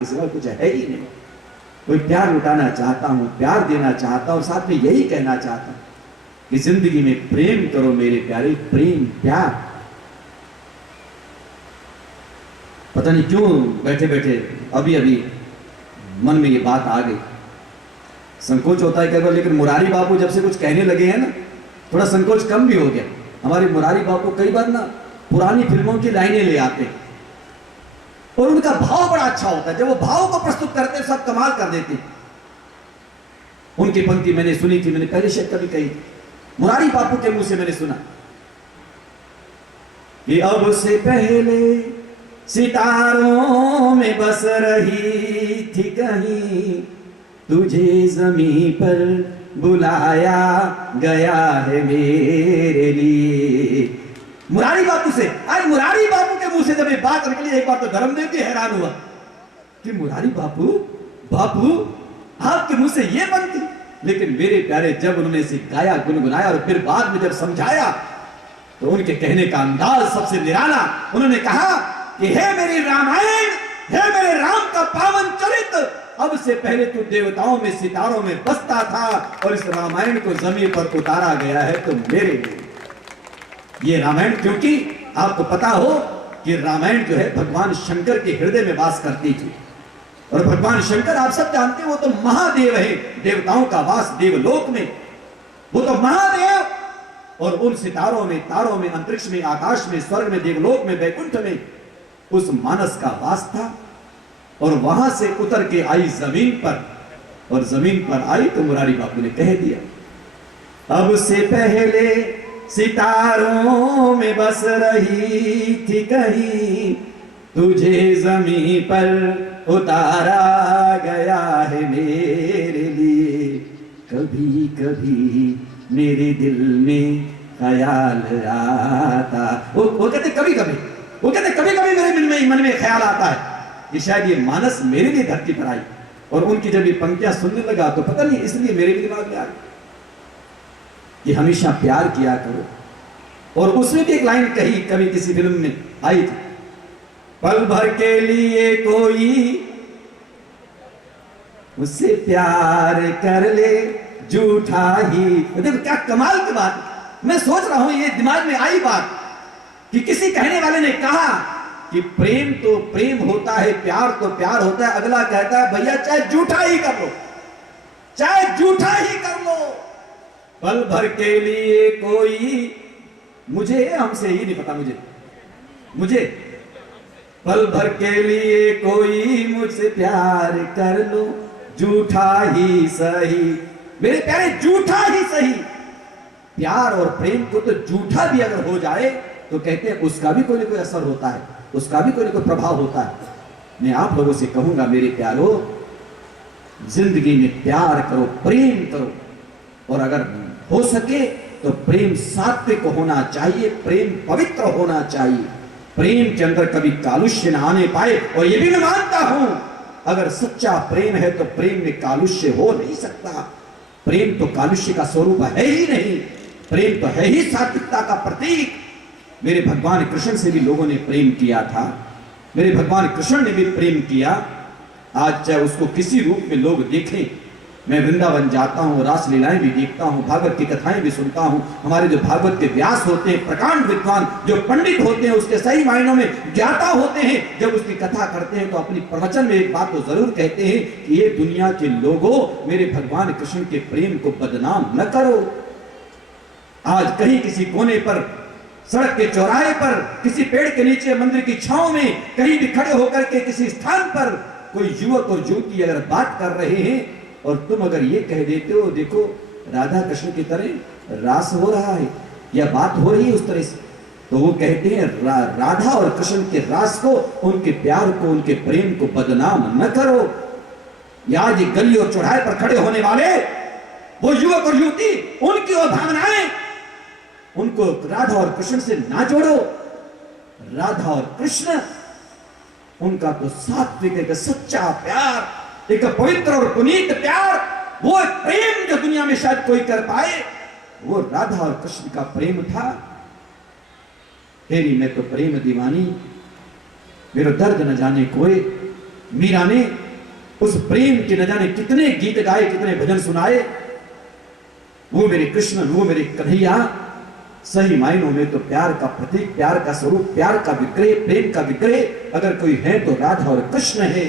सिवा कुछ है ही नहीं। कोई प्यार लुटाना चाहता हूं, प्यार देना चाहता हूं, साथ में यही कहना चाहता हूं कि जिंदगी में प्रेम करो मेरे प्यारे, प्रेम प्यार। पता नहीं क्यों बैठे बैठे अभी अभी मन में ये बात आ गई। संकोच होता है कई बार, लेकिन मुरारी बापू जब से कुछ कहने लगे हैं ना, थोड़ा संकोच कम भी हो गया। हमारे मुरारी बापू कई बार ना पुरानी फिल्मों की लाइनें ले आते हैं और उनका भाव बड़ा अच्छा होता है। जब वो भाव को प्रस्तुत करते हैं सब कमाल कर देते हैं। उनकी पंक्ति मैंने सुनी थी, मैंने पहले शायद कभी कही थी, मुरारी बापू के मुंह से मैंने सुना कि अब से पहले सितारों में बस रही थी कहीं, तुझे जमीन पर बुलाया गया है मेरे लिए। मुरारी बापू से, आज मुरारी बापू के मुंह से जब ये बात निकली, एक बार तो धर्मदेव भी हैरान हुआ कि मुरारी बापू बापू आपके मुंह से ये बनती। लेकिन मेरे प्यारे जब उन्होंने इसे गाया, गुनगुनाया और फिर बाद में जब समझाया तो उनके कहने का अंदाज सबसे निराला। उन्होंने कहा कि हे मेरी रामायण, हे मेरे राम का पावन चरित्र, अब से पहले तू देवताओं में सितारों में बसता था और इस रामायण को जमीन पर उतारा गया है तो मेरे लिए। ये रामायण, क्योंकि आपको पता हो कि रामायण जो है भगवान शंकर के हृदय में वास करती थी। और भगवान शंकर आप सब जानते हैं वो तो महादेव है, देवताओं का वास देवलोक में, वो तो महादेव। और उन सितारों में, तारों में, अंतरिक्ष में, आकाश में, स्वर्ग में, देवलोक में, वैकुंठ में उस मानस का वास था। और वहां से उतर के आई जमीन पर, और जमीन पर आई तो मुरारी बापू ने कह दिया अब से पहले सितारों में बस रही थी कहीं, तुझे जमीन पर उतारा गया है मेरे लिए। कभी कभी मेरे दिल में ख्याल आता, वो कहते कभी कभी, वो कहते कभी कभी मेरे मन में ख्याल आता है कि शायद ये मानस मेरे लिए धरती पर आई। और उनकी जब ये पंक्तियां सुनने लगा तो पता नहीं इसलिए मेरे भी दिमाग में आ गया कि हमेशा प्यार किया करो। और उसमें भी एक लाइन कही, कभी किसी फिल्म में आई थी, पल भर के लिए कोई उससे प्यार कर ले झूठा ही। देखो क्या कमाल की बात। मैं सोच रहा हूं ये दिमाग में आई बात कि किसी कहने वाले ने कहा कि प्रेम तो प्रेम होता है, प्यार तो प्यार होता है। अगला कहता है भैया चाहे झूठा ही कर लो, चाहे झूठा ही कर लो, पल भर के लिए कोई, मुझे हमसे ही नहीं पता, मुझे पल भर के लिए कोई मुझसे प्यार कर लो झूठा ही सही। मेरे प्यारे झूठा ही सही। प्यार और प्रेम को तो झूठा भी अगर हो जाए तो कहते हैं उसका भी कोई ना कोई असर होता है, उसका भी कोई ना कोई प्रभाव होता है। मैं आप लोगों से कहूंगा मेरे प्यारो, जिंदगी में प्यार करो, प्रेम करो। और अगर हो सके तो प्रेम सात्विक होना चाहिए, प्रेम पवित्र होना चाहिए, प्रेम के अंदर कभी कालुष्य ना आने पाए। और ये भी मैं मानता हूं अगर सच्चा प्रेम है तो प्रेम में कालुष्य हो नहीं सकता। प्रेम तो कालुष्य का स्वरूप है ही नहीं, प्रेम तो है ही सात्विकता का प्रतीक। मेरे भगवान कृष्ण से भी लोगों ने प्रेम किया था, मेरे भगवान कृष्ण ने भी प्रेम किया। आज चाहे उसको किसी रूप में लोग देखें, मैं वृंदावन जाता हूँ, रास लीलाएं भी देखता हूँ, भागवत की कथाएं भी सुनता हूँ। हमारे जो भागवत के व्यास होते हैं, प्रकांड विद्वान जो पंडित होते हैं, उसके सही मायनों में ज्ञाता होते हैं, जब उसकी कथा करते हैं तो अपनी प्रवचन में एक बात तो जरूर कहते हैं कि ये दुनिया के लोगों, मेरे भगवान कृष्ण के प्रेम को बदनाम न करो। आज कहीं किसी कोने पर, सड़क के चौराहे पर, किसी पेड़ के नीचे, मंदिर की छांव में, कहीं भी खड़े होकर के किसी स्थान पर कोई युवक और युवती अगर बात कर रहे हैं और तुम अगर ये कह देते हो देखो राधा कृष्ण की तरह रास हो रहा है या बात हो रही है उस तरह से, तो वो कहते हैं राधा और कृष्ण के रास को, उनके प्यार को, उनके प्रेम को बदनाम न करो। या ये गली और चौराहे पर खड़े होने वाले वो युवक और युवती, उनकी वो भावनाएं, उनको राधा और कृष्ण से ना जोड़ो। राधा और कृष्ण उनका तो सात्विक एक सच्चा प्यार, एक पवित्र और पुनीत प्यार, वो प्रेम जो दुनिया में शायद कोई कर पाए, वो राधा और कृष्ण का प्रेम था। तेरी मैं तो प्रेम दीवानी, मेरा दर्द न जाने कोई, मीरा ने उस प्रेम के न जाने कितने गीत गाए, कितने भजन सुनाए। वो मेरे कृष्ण, वो मेरे कन्हैया सही मायनों में तो प्यार का प्रतीक, प्यार का स्वरूप, प्यार का विग्रह, प्रेम का विग्रह अगर कोई है तो राधा और कृष्ण है।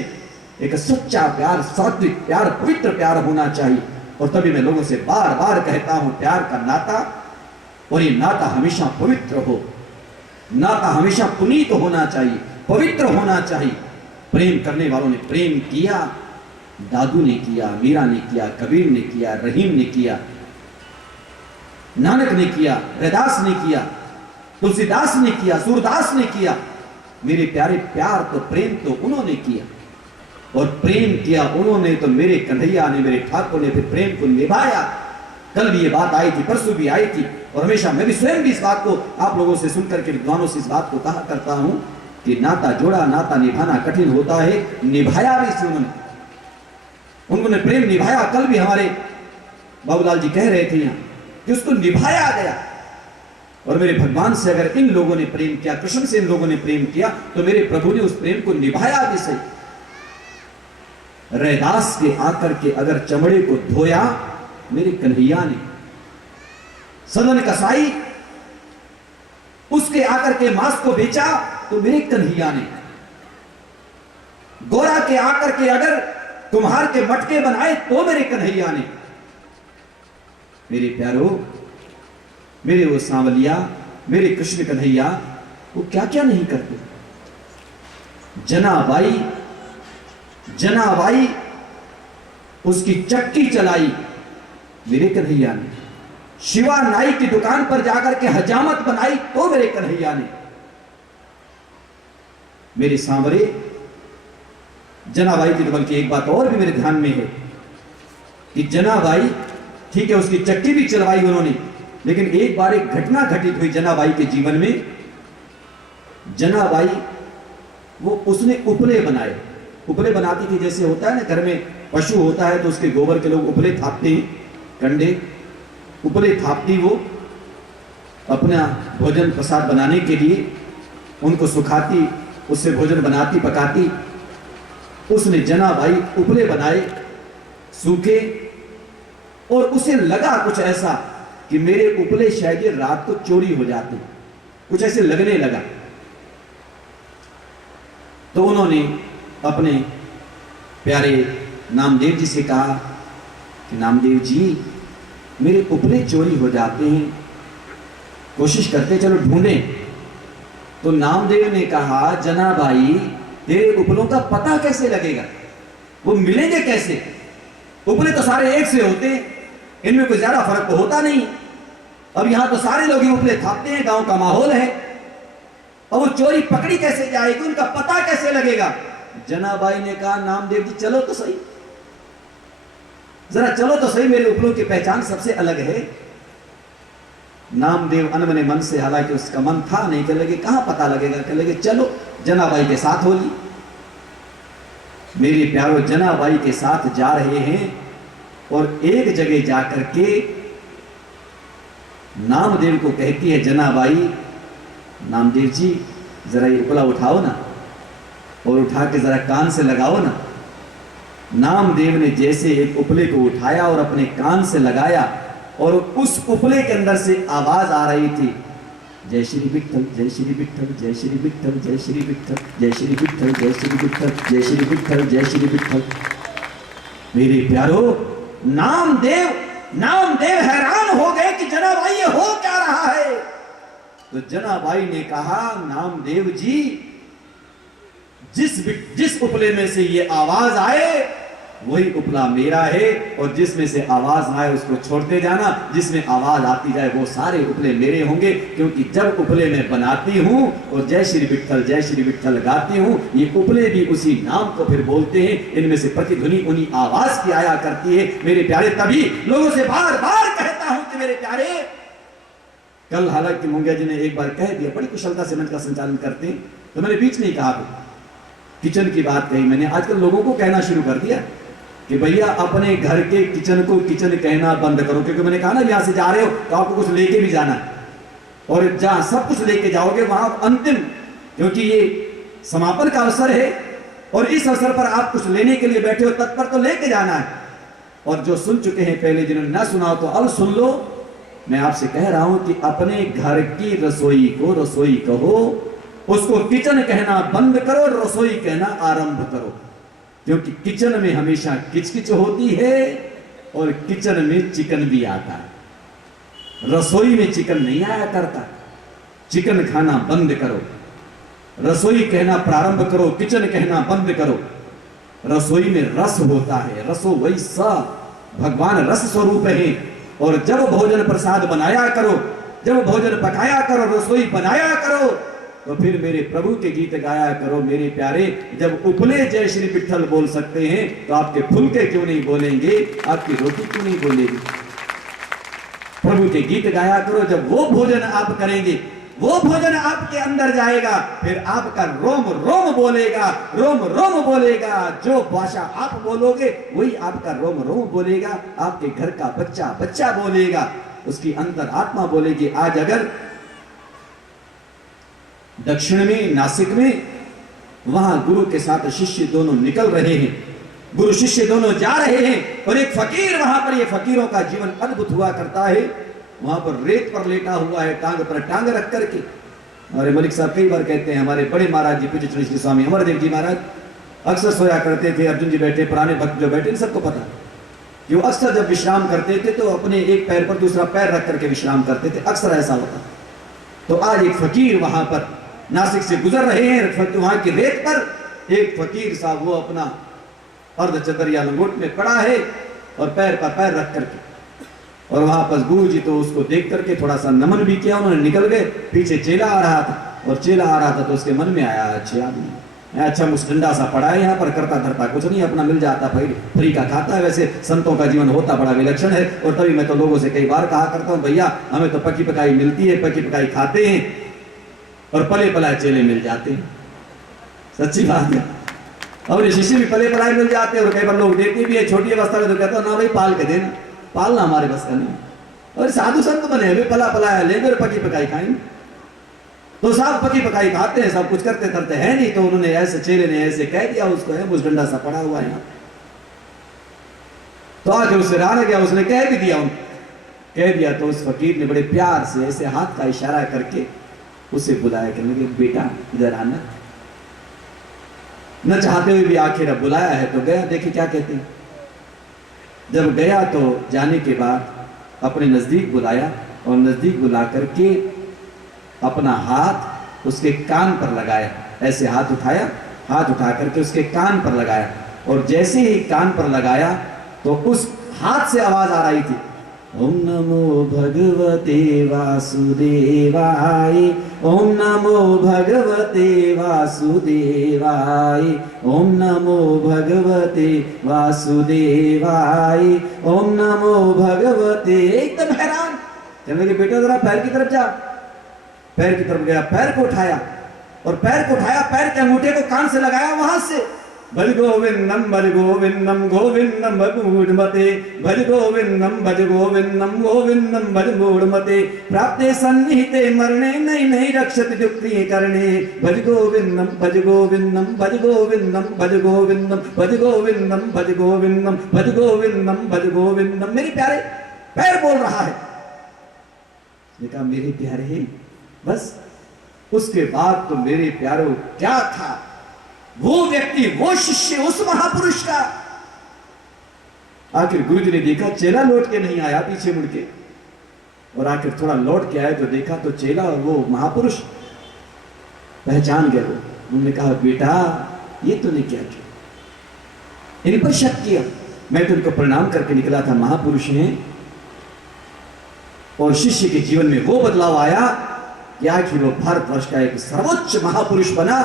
एक सच्चा प्यार, सात्विक प्यार, पवित्र प्यार होना चाहिए। और तभी मैं लोगों से बार बार कहता हूं, प्यार का नाता, और ये नाता हमेशा पवित्र हो, नाता हमेशा पुनीत होना चाहिए, पवित्र होना चाहिए। प्रेम करने वालों ने प्रेम किया, दादू ने किया, मीरा ने किया, कबीर ने किया, रहीम ने किया, नानक ने किया, रैदास ने किया, तुलसीदास ने किया, सूरदास ने किया। मेरे प्यारे, प्यार तो प्रेम तो उन्होंने किया, और प्रेम किया उन्होंने तो मेरे कन्हैया ने, मेरे ठाकुर ने फिर प्रेम को निभाया। कल भी ये बात आई थी, परसों भी आई थी, और हमेशा मैं भी स्वयं भी इस बात को आप लोगों से सुनकर के, विद्वानों से इस बात को कहा करता हूं कि नाता जोड़ा, नाता निभाना कठिन होता है, निभाया भी इसी उन्होंने प्रेम निभाया। कल भी हमारे बाबूलाल जी कह रहे थे यहाँ कि उसको निभाया गया। और मेरे भगवान से अगर इन लोगों ने प्रेम किया, कृष्ण से इन लोगों ने प्रेम किया, तो मेरे प्रभु ने उस प्रेम को निभाया भी सही। रैदास के आकर के अगर चमड़े को धोया मेरे कन्हैया ने, सदन कसाई उसके आकर के मांस को बेचा तो मेरे कन्हैया ने, गोरा के आकर के अगर कुम्हार के मटके बनाए तो मेरे कन्हैया ने। मेरे प्यारो, मेरे वो सांवलिया, मेरे कृष्ण कन्हैया, वो क्या क्या नहीं करते। जनाबाई उसकी चक्की चलाई मेरे कन्हैया ने। शिवा नाई की दुकान पर जाकर के हजामत बनाई तो मेरे कन्हैया ने। मेरे सांवरे जनाबाई की, तो बल्कि एक बात और भी मेरे ध्यान में है कि जनाबाई, ठीक है, उसकी चक्की भी चलवाई उन्होंने, लेकिन एक बार एक घटना घटित हुई जनाबाई के जीवन में। जनाबाई उसने उपले बनाए। उपले बनाती थी, जैसे होता है ना घर में पशु होता है तो उसके गोबर के लोग उपले थापते हैं, कंडे उपले थापती, वो अपना भोजन प्रसाद बनाने के लिए उनको सुखाती, उससे भोजन बनाती, पकाती। उसने जनाबाई उपले बनाए सूखे, और उसे लगा कुछ ऐसा कि मेरे उपले शायद ये रात को चोरी हो जाते, कुछ ऐसे लगने लगा। तो उन्होंने अपने प्यारे नामदेव जी से कहा कि नामदेव जी, मेरे उपले चोरी हो जाते हैं, कोशिश करते चलो ढूंढें। तो नामदेव ने कहा, जनाबाई तेरे उपलों का पता कैसे लगेगा, वो मिलेंगे कैसे? उपले तो सारे एक से होते हैं, इनमें कोई ज्यादा फर्क तो होता नहीं। अब यहां तो सारे लोग ही उपले थापते हैं, गांव का माहौल है, और वो चोरी पकड़ी कैसे जाएगी, उनका पता कैसे लगेगा? जनाबाई ने कहा, नामदेव जी चलो तो सही, जरा चलो तो सही, मेरे उपलों की पहचान सबसे अलग है। नामदेव अनमने मन से, हालांकि उसका मन था नहीं, कह लगे कहां पता लगेगा, कह लगे चलो जनाबाई के साथ होली। मेरे प्यारो, जनाबाई के साथ जा रहे हैं, और एक जगह जाकर के नामदेव को कहती है जनाबाई, नामदेव जी जरा ये उपला उठाओ ना, और उठा के जरा कान से लगाओ ना। नामदेव ने जैसे एक उपले को उठाया और अपने कान से लगाया, और उस उपले के अंदर से आवाज आ रही थी, जय श्री विठ्ठल, जय श्री विठ्ठल, जय श्री विठ्ठल, जय श्री विठ्ठल, जय श्री विठ्ठल, जय श्री विठ्ठल, जय श्री विठ्ठल, जय श्री विठ्ठल। मेरे प्यारो, नामदेव हैरान हो गए कि जनाबाई ये हो क्या रहा है। तो जनाबाई ने कहा, नामदेव जी, जिस उपले में से ये आवाज आए वही उपला मेरा है, और जिसमें से आवाज आए उसको छोड़ते जाना, जिसमें आवाज आती जाए वो सारे उपले मेरे होंगे। क्योंकि जब उपले में बनाती हूं और जय श्री विठ्ठल गाती हूं, ये उपले भी उसी नाम को फिर बोलते हैं, इनमें से प्रतिध्वनि उन्हीं आवाज की आया करती है। मेरे प्यारे, तभी लोगों से बार बार कहता हूं कि मेरे प्यारे, कल हालांकि मुंगिया जी ने एक बार कह दिया, बड़ी कुशलता से मंच का संचालन करते हैं, तो मैंने बीच में ही कहा, किचन की बात कही मैंने। आजकल लोगों को कहना शुरू कर दिया कि भैया अपने घर के किचन को किचन कहना बंद करो, क्योंकि मैंने कहा ना यहां से जा रहे हो तो आपको कुछ लेके भी जाना है, और जहां सब कुछ लेके जाओगे वहां अंतिम, क्योंकि ये समापन का अवसर है, और इस अवसर पर आप कुछ लेने के लिए बैठे हो, तत्पर तो लेके जाना है। और जो सुन चुके हैं पहले, जिन्होंने ना सुना हो तो अब सुन लो। मैं आपसे कह रहा हूं कि अपने घर की रसोई को रसोई कहो, उसको किचन कहना बंद करो, रसोई कहना आरंभ करो। क्योंकि किचन में हमेशा किचकिच होती है और किचन में चिकन भी आता है। रसोई में चिकन नहीं आया करता। चिकन खाना बंद करो, रसोई कहना प्रारंभ करो, किचन कहना बंद करो। रसोई में रस होता है, रसो वही सा, भगवान रस स्वरूप है। और जब भोजन प्रसाद बनाया करो, जब भोजन पकाया करो, रसोई बनाया करो, तो फिर मेरे प्रभु के गीत गाया करो। मेरे प्यारे, जब उपले जय श्री विठ्ठल बोल सकते हैं तो आपके फुलके क्यों नहीं बोलेंगे, आपकी रोटी क्यों नहीं बोलेगी। प्रभु के गीत गाया करो। जब वो भोजन आप करेंगे, वो भोजन आपके अंदर जाएगा, फिर आपका रोम रोम बोलेगा, रोम रोम बोलेगा। जो भाषा आप बोलोगे वही आपका रोम रोम बोलेगा। आपके घर का बच्चा बच्चा बोलेगा, उसकी अंतर आत्मा बोलेगी। आज अगर दक्षिण में, नासिक में, वहां गुरु के साथ शिष्य दोनों निकल रहे हैं, गुरु शिष्य दोनों जा रहे हैं, और एक फकीर वहां पर, ये फकीरों का जीवन अद्भुत हुआ करता है। वहां पर रेत पर लेटा हुआ है, टांग पर टांग रख करके। हमारे मलिक साहब कई बार कहते हैं, हमारे बड़े महाराज जी पूज्य श्री स्वामी अमरदेव जी महाराज अक्सर सोया करते थे। अर्जुन जी बैठे, पुराने भक्त जो बैठे, इन सबको पता कि वो अक्सर जब विश्राम करते थे तो अपने एक पैर पर दूसरा पैर रख करके विश्राम करते थे, अक्सर ऐसा होता। तो आज एक फकीर वहां पर नासिक से गुजर रहे हैं, वहां की रेत पर एक फकीर साहब वो अपना अर्धचंद्र या लंगोट में पड़ा है और पैर पर पैर रख करके। और वहां पर गुरु जी तो उसको देख करके थोड़ा सा नमन भी किया, उन्होंने निकल गए। पीछे चेला आ रहा था, और चेला आ रहा था तो उसके मन में आया, अच्छे आदमी, अच्छा मुस्टंडा सा पड़ा है यहाँ पर, करता धरता कुछ नहीं, अपना मिल जाता फ्री का खाता है। वैसे संतों का जीवन होता बड़ा विलक्षण है। और तभी मैं तो लोगों से कई बार कहा करता हूँ, भैया हमें तो पकी पकाई मिलती है, पकी पकाई खाते हैं, और पले पलाए चेले मिल जाते हैं। सच्ची बात है। और ये शिष्य भी पले पलाए मिल जाते हैं, और कई बार लोग देते भी है छोटी अवस्था में, तो कहता ना भाई पाल के देना, पालना हमारे बस का नहीं। और साधु संत बने हुए पला पलाया लेंगे और पकी पकाई खाएंगे। तो साहब पकी पकाई खाते हैं, सब कुछ करते करते हैं नहीं, तो उन्होंने ऐसे, चेले ने ऐसे कह दिया उसको, है मुझ डंडा सा पड़ा हुआ है। तो आके उससे रहा गया, उसने कह भी दिया, कह दिया। तो उस फकीर ने बड़े प्यार से ऐसे हाथ का इशारा करके उसे बुलाया, कहने लगे बेटा इधर आना। न चाहते हुए भी आखिर अब बुलाया है तो गया। देखिए क्या कहते हैं। जब गया तो जाने के बाद अपने नजदीक बुलाया, और नजदीक बुला करके अपना हाथ उसके कान पर लगाया। ऐसे हाथ उठाया, हाथ उठा करके उसके कान पर लगाया, और जैसे ही कान पर लगाया तो उस हाथ से आवाज आ रही थी, ओम नमो भगवते वासुदेवाय, ओम नमो भगवते वासुदेवाय, ओम नमो भगवते वासुदेवाय, ओम नमो भगवते। एकदम हैरान, कहने लगे बेटा जरा पैर की तरफ जा। पैर की तरफ गया, पैर को उठाया, और पैर को उठाया, पैर के अंगूठे को कान से लगाया वहां से। भज गोविंदम भज गोविंदम गोविंदम भज मूढ़मते, भज गोविंदम भज गोविंदम गोविंदम भज मूढ़मते, प्राप्ते सन्निहिते मरणे नहीं नहीं रक्षति दुक्ति करणे। भज गोविंदम भज गोविंदम भज गोविंदम भज गोविंदम भज गोविंदम भज गोविंदम भज गोविंदम भज गोविंदम। मेरे प्यारे, पैर बोल रहा है। देखा मेरे प्यारे, बस उसके बाद तो मेरे प्यारों क्या था वो व्यक्ति, वो शिष्य, उस महापुरुष का। आखिर गुरुजी ने देखा चेला लौट के नहीं आया पीछे मुड़ के, और आखिर थोड़ा लौट के आया तो देखा तो चेला और वो महापुरुष पहचान गए। वो उन्होंने कहा बेटा ये तूने क्या किया, इन पर शक किया। मैं तो उनको प्रणाम करके निकला था, महापुरुष हैं। और शिष्य के जीवन में वो बदलाव आया कि आखिर वो भारतवर्ष का एक सर्वोच्च महापुरुष बना।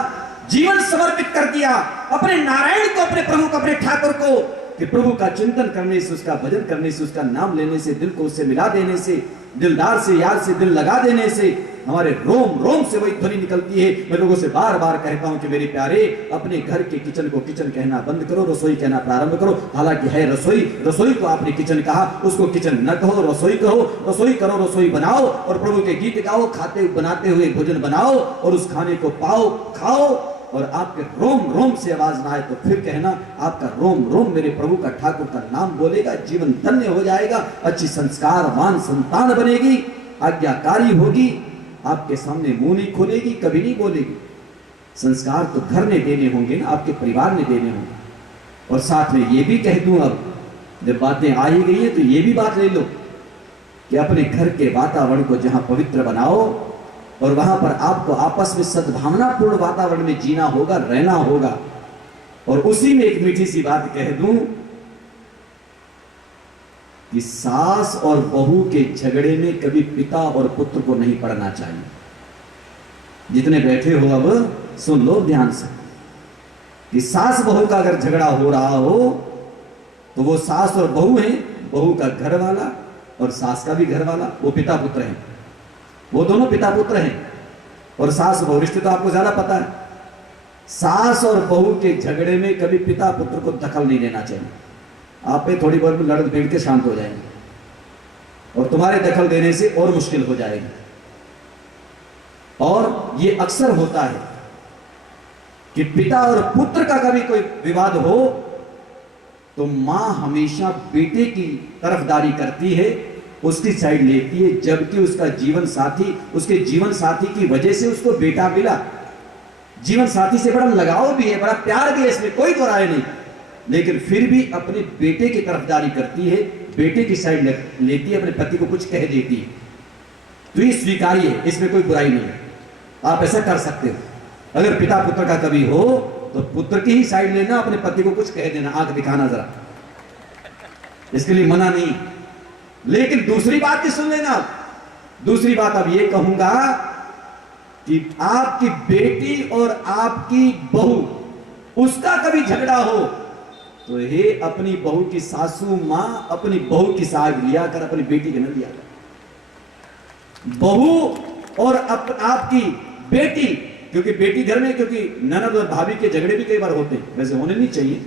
जीवन समर्पित कर दिया अपने नारायण को, अपने प्रभु को, अपने ठाकुर को, कि प्रभु का चिंतन करने से, उसका भजन करने से, उसका नाम लेने से, दिल को उससे मिला देने से, दिलदार से यार से दिल लगा देने से हमारे रोम रोम से वही ध्वनि निकलती है। मैं लोगों से बार बार कहता हूं कि मेरे प्यारे, अपने घर के किचन को किचन कहना बंद करो, रसोई कहना प्रारंभ करो। हालांकि है रसोई, रसोई को आपने किचन कहा, उसको किचन न कहो, रसोई कहो। रसोई करो, रसोई बनाओ, और प्रभु के गीत गाओ, खाते बनाते हुए भोजन बनाओ, और उस खाने को पाओ, खाओ, और आपके रोम रोम से आवाज ना आए तो फिर कहना आपका रोम रोम मेरे प्रभु का ठाकुर का नाम बोलेगा, जीवन धन्य हो जाएगा, अच्छी संस्कारवान संतान बनेगी, आज्ञाकारी होगी, आपके सामने मुंह नहीं खोलेगी, कभी नहीं बोलेगी। संस्कार तो घर ने देने होंगे ना, आपके परिवार ने देने होंगे। और साथ में ये भी कह दूं, अब जब बातें आ ही गई है तो ये भी बात ले लो कि अपने घर के वातावरण को जहां पवित्र बनाओ और वहां पर आपको आपस में सद्भावनापूर्ण वातावरण में जीना होगा, रहना होगा। और उसी में एक मीठी सी बात कह दूं कि सास और बहू के झगड़े में कभी पिता और पुत्र को नहीं पड़ना चाहिए। जितने बैठे हो अब सुन लो ध्यान से कि सास बहू का अगर झगड़ा हो रहा हो तो वो सास और बहू हैं, बहू का घर वाला और सास का भी घर वाला, वो पिता पुत्र हैं, वो दोनों पिता पुत्र हैं। और सास बहू रिश्ते तो आपको ज्यादा पता है। सास और बहू के झगड़े में कभी पिता पुत्र को दखल नहीं देना चाहिए। आप पे थोड़ी बहुत लड़ भिड़ के शांत हो जाएंगे और तुम्हारे दखल देने से और मुश्किल हो जाएगी। और ये अक्सर होता है कि पिता और पुत्र का कभी कोई विवाद हो तो मां हमेशा बेटे की तरफदारी करती है, उसकी साइड लेती है, जबकि उसका जीवन साथी, उसके जीवन साथी की वजह से उसको बेटा मिला। जीवन साथी से बड़ा लगाव भी है, बड़ा प्यार भी है, इसमें कोई तो राय नहीं, लेकिन फिर भी अपने बेटे की तरफदारी करती है, बेटे की साइड लेती है, अपने पति को कुछ कह देती है। तो ये स्वीकार्य है, इसमें कोई बुराई नहीं है, आप ऐसा कर सकते हो। अगर पिता पुत्र का कभी हो तो पुत्र की ही साइड लेना, अपने पति को कुछ कह देना, आंख दिखाना जरा, इसके लिए मना नहीं। लेकिन दूसरी बात भी सुन लेना। दूसरी बात अब ये कहूंगा कि आपकी बेटी और आपकी बहू, उसका कभी झगड़ा हो तो हे अपनी बहू की सासू मां अपनी बहू की साइड लिया कर, अपनी बेटी के न लिया कर। बहू और आपकी बेटी, क्योंकि बेटी घर में, क्योंकि ननद और भाभी के झगड़े भी कई बार होते हैं, वैसे होने नहीं चाहिए,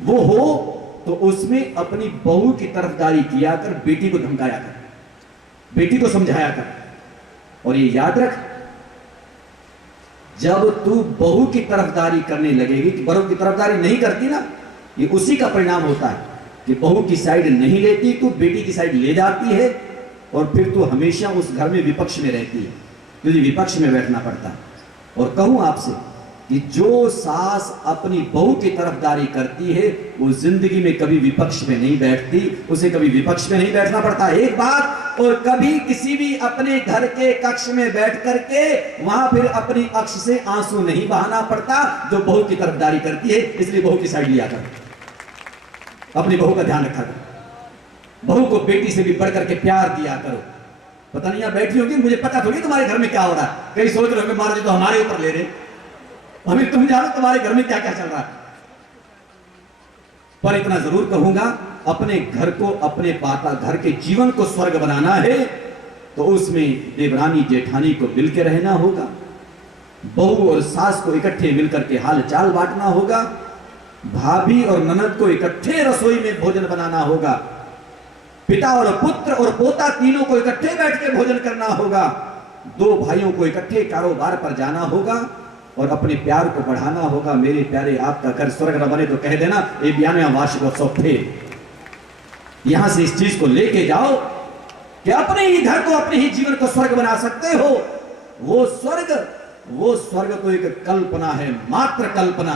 वो हो तो उसमें अपनी बहू की तरफदारी किया कर, बेटी को धमकाया कर, बेटी को समझाया कर। और ये याद रख, जब तू बहू की तरफदारी करने लगेगी, कि बहू की तरफदारी नहीं करती ना, ये उसी का परिणाम होता है कि बहू की साइड नहीं लेती, तू बेटी की साइड ले जाती है और फिर तू हमेशा उस घर में विपक्ष में रहती है, तुझे विपक्ष में बैठना पड़ता है। और कहूं आपसे कि जो सास अपनी बहू की तरफदारी करती है वो जिंदगी में कभी विपक्ष में नहीं बैठती, उसे कभी विपक्ष में नहीं बैठना पड़ता, एक बात। और कभी किसी भी अपने घर के कक्ष में बैठ करके वहां फिर अपनी अक्ष से आंसू नहीं बहाना पड़ता जो बहू की तरफदारी करती है। इसलिए बहू की साइड लिया कर, अपनी बहू का ध्यान रखा करो, बहू को बेटी से भी बढ़ करके प्यार दिया करो। पता नहीं यहां बैठी होगी, मुझे पता थोड़ी तुम्हारे घर में क्या हो रहा है, कहीं सोच रहे हो मार जी तो हमारे ऊपर ले रहे, अभी तुम जानो तुम्हारे घर में क्या क्या चल रहा है। पर इतना जरूर कहूंगा, अपने घर को, अपने पाता घर के जीवन को स्वर्ग बनाना है तो उसमें देवरानी जेठानी को मिलकर रहना होगा, बहू और सास को इकट्ठे मिलकर के हाल चाल बांटना होगा, भाभी और ननद को इकट्ठे रसोई में भोजन बनाना होगा, पिता और पुत्र और पोता तीनों को इकट्ठे बैठ के भोजन करना होगा, दो भाइयों को इकट्ठे कारोबार पर जाना होगा और अपने प्यार को बढ़ाना होगा। मेरे प्यारे, आपका घर स्वर्ग न बने तो कह देना ये 92वां वार्षिकोत्सव फेल। यहां से इस चीज को लेके जाओ कि अपने ही घर को, अपने ही जीवन को स्वर्ग बना सकते हो। वो स्वर्ग तो एक कल्पना है, मात्र कल्पना।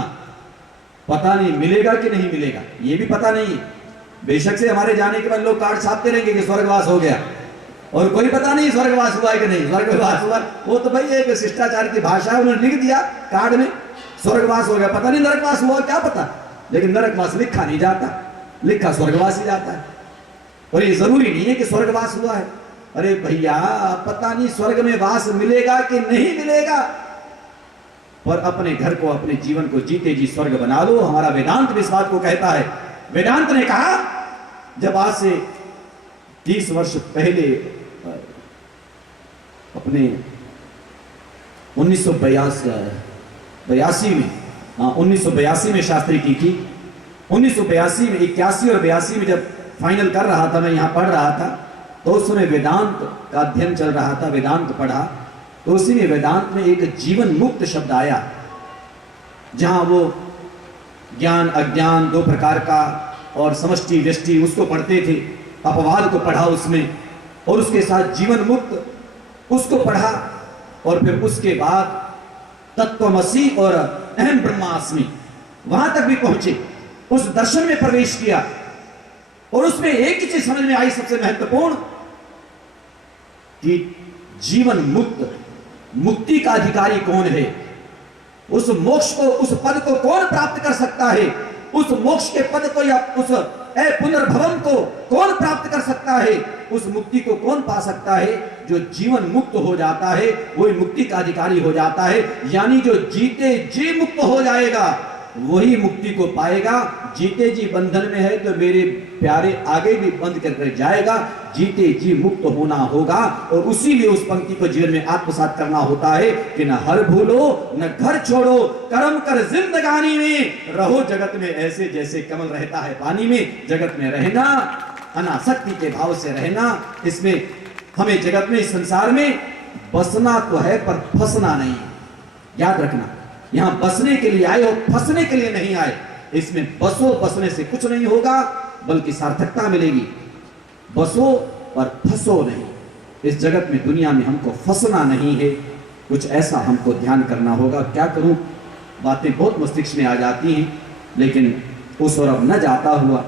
पता नहीं मिलेगा कि नहीं मिलेगा, ये भी पता नहीं। बेशक से हमारे जाने के बाद लोग कार्ड छापते रहेंगे कि स्वर्गवास हो गया, और कोई पता नहीं स्वर्गवास हुआ है कि नहीं स्वर्गवास हुआ। वो तो भाई एक शिष्टाचार की भाषा है, उन्होंने लिख दिया कार्ड में स्वर्गवास हो गया, पता नहीं नरकवास हुआ क्या पता, लेकिन नरकवास लिखा नहीं जाता, लिखा स्वर्गवास ही जाता है। और ये जरूरी नहीं है कि स्वर्गवास हुआ है। अरे भैया, पता नहीं स्वर्ग में वास मिलेगा कि नहीं मिलेगा, पर अपने घर को, अपने जीवन को जीते जी स्वर्ग बना लो। हमारा वेदांत भी इस बात को कहता है। वेदांत ने कहा, जब आज से 30 वर्ष पहले अपने 1982 में शास्त्री की थी। 1982 में, 81 और 82 में जब फाइनल कर रहा था, मैं यहाँ पढ़ रहा था, तो उस समय वेदांत का अध्ययन चल रहा था, वेदांत पढ़ा, तो उसी में वेदांत में एक जीवन मुक्त शब्द आया जहां वो ज्ञान अज्ञान दो प्रकार का और समष्टि व्यष्टि उसको पढ़ते थे, अपवाद को पढ़ा उसमें, और उसके साथ जीवन मुक्त उसको पढ़ा, और फिर उसके बाद तत्वमसी और अहम ब्रह्मास्मि वहां तक भी पहुंचे, उस दर्शन में प्रवेश किया। और उसमें एक ही चीज समझ में आई सबसे महत्वपूर्ण, कि जीवन मुक्त मुक्ति का अधिकारी कौन है, उस मोक्ष को, उस पद को कौन प्राप्त कर सकता है, उस मोक्ष के पद को या उस पुनर्भवन को कौन प्राप्त कर सकता है, उस मुक्ति को कौन पा सकता है। जो जीवन मुक्त हो जाता है वही मुक्ति का अधिकारी हो जाता है, यानी जो जीते जी मुक्त हो जाएगा वही मुक्ति को पाएगा। जीते जी बंधन में है तो मेरे प्यारे आगे भी बंद कर जाएगा, जीते जी मुक्त होना होगा। और उसी लिए उस पंक्ति को जीवन में आत्मसात करना होता है कि न हर भूलो न घर छोड़ो, कर्म कर जिंदगानी में, रहो जगत में ऐसे जैसे कमल रहता है पानी में। जगत में रहना, अनासक्ति के भाव से रहना, इसमें हमें जगत में, इस संसार में बसना तो है पर फंसना नहीं। याद रखना, यहां बसने के लिए आए हो, फंसने के लिए नहीं आए। इसमें बसो, बसने से कुछ नहीं होगा बल्कि सार्थकता मिलेगी। बसो पर फंसो नहीं। इस जगत में, दुनिया में हमको फंसना नहीं है, कुछ ऐसा हमको ध्यान करना होगा। क्या करूं, बातें बहुत मस्तिष्क में आ जाती हैं, लेकिन उस ओर अब न जाता हुआ,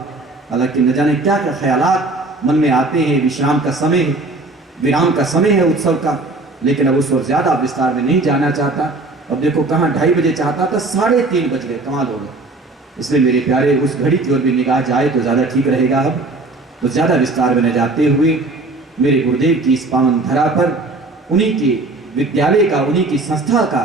हालांकि न जाने क्या क्या ख्यालात मन में आते हैं। विश्राम का समय है, विराम का समय है उत्सव का, लेकिन अब उस ओर ज्यादा विस्तार में नहीं जाना चाहता। अब देखो कहाँ 2:30 बजे चाहता था, 3:30 बज गए, कमाल हो गया। इसलिए मेरे प्यारे उस घड़ी की ओर भी निगाह जाए तो ज़्यादा ठीक रहेगा। अब तो ज़्यादा विस्तार में न जाते हुए मेरे गुरुदेव की इस पावन धरा पर, उन्हीं के विद्यालय का, उन्हीं की संस्था का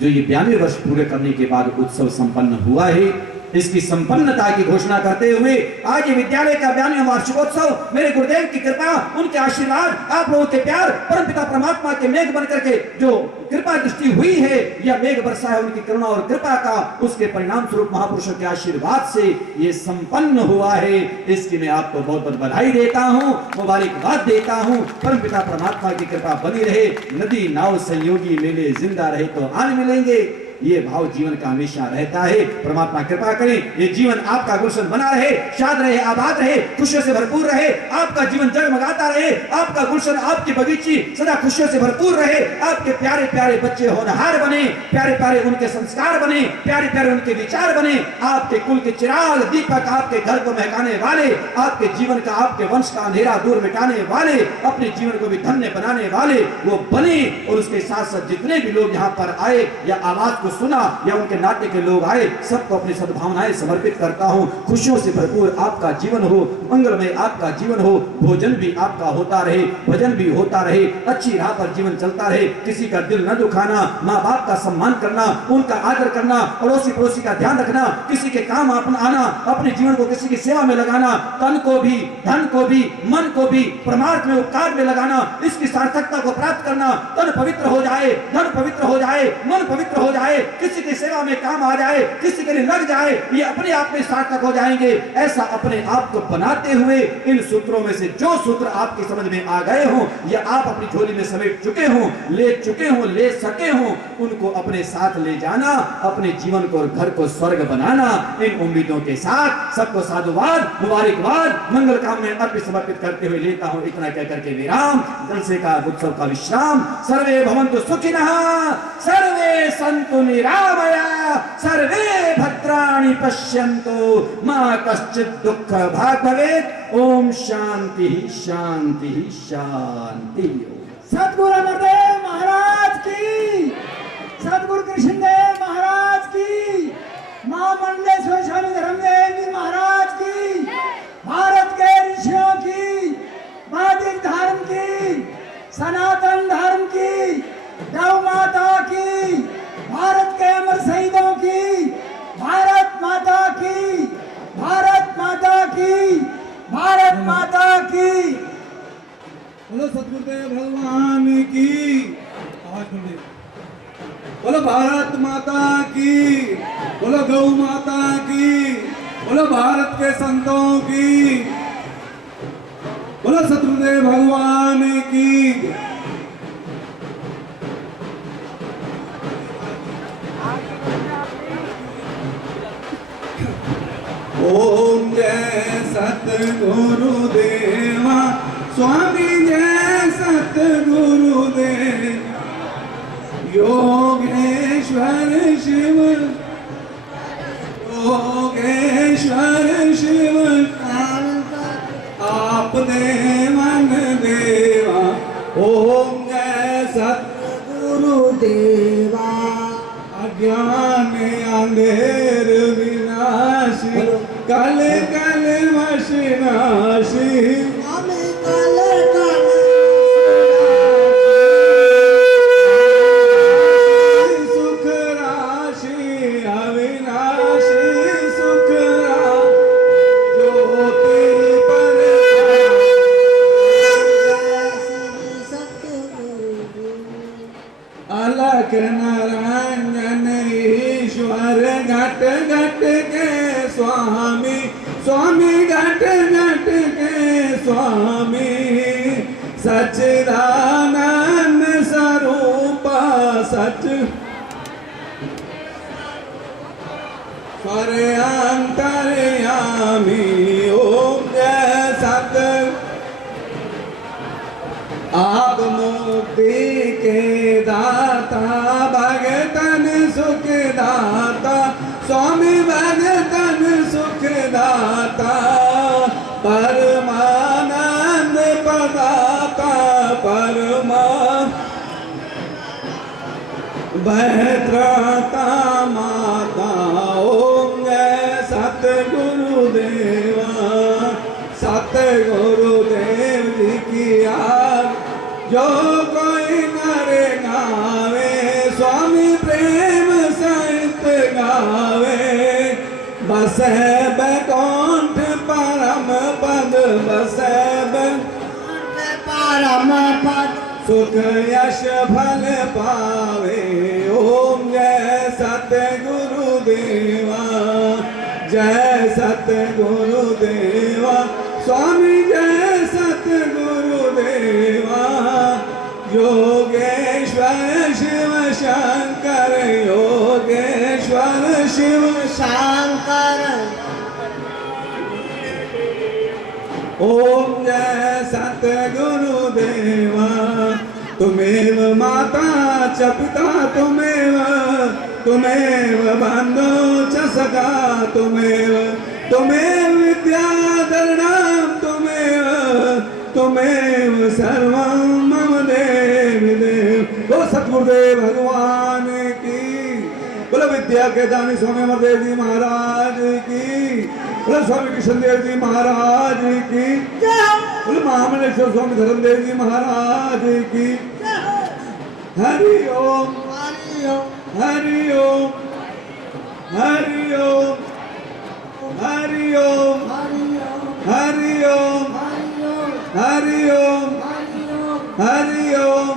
जो ये 92 वर्ष पूरे करने के बाद उत्सव संपन्न हुआ है, इसकी संपन्नता की घोषणा करते हुए आज ये विद्यालय का 92वां वार्षिकोत्सव, मेरे गुरुदेव की कृपा, उनके आशीर्वाद, आप लोगों के प्यार, परमपिता परमात्मा के मेघ बनकर के जो कृपा दृष्टि हुई है, यह मेघ बरसा है उनकी करुणा और कृपा का, उसके परिणाम स्वरूप महापुरुषों के आशीर्वाद से ये संपन्न हुआ है। इसकी मैं आपको बहुत बहुत बधाई देता हूँ, मुबारकबाद देता हूँ। परमपिता परमात्मा की कृपा बनी रहे, नदी नाव संयोगी मेले जिंदा रहे तो आन मिलेंगे, ये भाव जीवन का हमेशा रहता है। परमात्मा कृपा करे, ये जीवन आपका गुलशन बना रहे, शाद रहे, आबाद रहे, खुशियों से भरपूर रहे, आपका जीवन जगमगाता रहे, आपका गुलशन, आपकी बगीची सदा खुशियों से भरपूर रहे, आपके प्यारे प्यारे बच्चे होनहार बने, प्यारे प्यारे उनके संस्कार बने, प्यारे प्यारे उनके विचार बने, आपके कुल के चिराग दीपक, आपके घर को महकाने वाले, आपके जीवन का, आपके वंश का अंधेरा दूर मिटाने वाले, अपने जीवन को भी धन्य बनाने वाले वो बने। और उसके साथ साथ जितने भी लोग यहाँ पर आए या आवाज को सुना या उनके नाते के लोग आए, सबको अपनी सद्भावनाएं समर्पित करता हूं। खुशियों से भरपूर आपका जीवन हो, मंगलमय आपका जीवन हो, भोजन भी आपका होता रहे, भजन भी होता रहे, अच्छी राह पर जीवन चलता रहे, किसी का दिल न दुखाना, माँ बाप का सम्मान करना, उनका आदर करना, अड़ोसी पड़ोसी का ध्यान रखना, किसी के काम आना, अपने जीवन को किसी की सेवा में लगाना, तन को भी, धन को भी, मन को भी परमार्थ में, उपकार में लगाना, इसकी सार्थकता को प्राप्त करना। तन पवित्र हो जाए, धन पवित्र हो जाए, मन पवित्र हो जाए, किसी की सेवा में काम आ जाए, किसी के लिए लग जाए, ये अपने आप में सार्थक हो जाएंगे। ऐसा अपने आप को बनाते हुए इन सूत्रों में से जो सूत्र आपकी समझ में आ गए हों या आप अपनी झोली में समेट चुके हों, ले चुके हों, ले सके हों, उनको अपने साथ ले जाना, अपने जीवन को और घर को स्वर्ग बनाना। इन उम्मीदों के साथ सबको साधुवाद, मुबारकबाद, मंगल कामनाएं अर्पित समर्पित करते हुए लेता हूं इतना कहकर के विराम। जलसे का उत्सव का विश्राम। सर्वे भवन्तु सुखिनः, सर्वे सन्तु निरामया, सर्वे भद्राणि पश्यन्तु, मा कश्चित् दुःख भाग् भवेत्। ओम शांति शांति शांति। सद्गुरु अमरदेव महाराज की, सद्गुरु कृष्णदेव महाराज की, मां मंडलेश्वर स्वामी धर्मदेव जी महाराज की, भारत के ऋषियों की, वैदिक धर्म की, सनातन धर्म की, गौ माता की, भारत के अमर शहीदों की, भारत माता की, भारत माता की, भारत माता की। बोलो सतगुरुदेव भगवान की, बोलो भारत माता की, बोलो गौ माता की, बोलो भारत के संतों की, बोलो सतगुरुदेव भगवान की। ओम जय सतगुरुदेवा स्वामी जय सतगुरुदेव योगेश्वर शिव आप देवन देवा ओम जय सतगुरुदेवा अज्ञान अंधेर विनाशी कल कल वशनाशी हमें कल कल सुख राशि अविनाशी सुख जो तेरी पर अलख नारायण ईश्वर घट घट के स्वामी स्वामी घट घट के स्वामी सच्चिदानंद स्वरूप सच स्वर अंतर्यामी ओम जय सत आप मुक्ति के दाता भगतन सुख दाता स्वामी भगतन सुख दाता परमानंद प्रदाता परमा भद्रता माता ओम जय सतगुरुदेवा सतगुरुदेव जी की याद जो कोई नर गावे स्वामी प्रेम सहित गावे बस बैकुंठ परम पद बस परम पद सुख यश फल पावे ओम जय सतगुरुदेवा जय सतगुरुदेवा स्वामी जय सतगुरुदेवा योगेश्वर शिव शंकर योगेश्वर शिव शंकर ओम जय सतगुरुदेवा तुमेव माता च पिता तुमेव बन्धो च सखा तुमेव विद्याधरणं तुमेव सर्वं मम देव वो सतगुरुदेव भगवान की बोलो विद्या के दानी स्वामी अमरदेव जी महाराज की बोलो स्वामी कृष्णदेव जी महाराज की बोलो महामलेश्वर स्वामी धर्मदेव जी महाराज की हरि ओम हरि ओम हरि ओम हरि ओम हरि ओम हरि ओम हरि ओम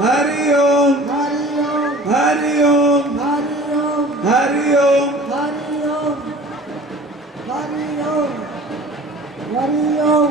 हरि ओम हरि ओम हरि ओम हरि ओम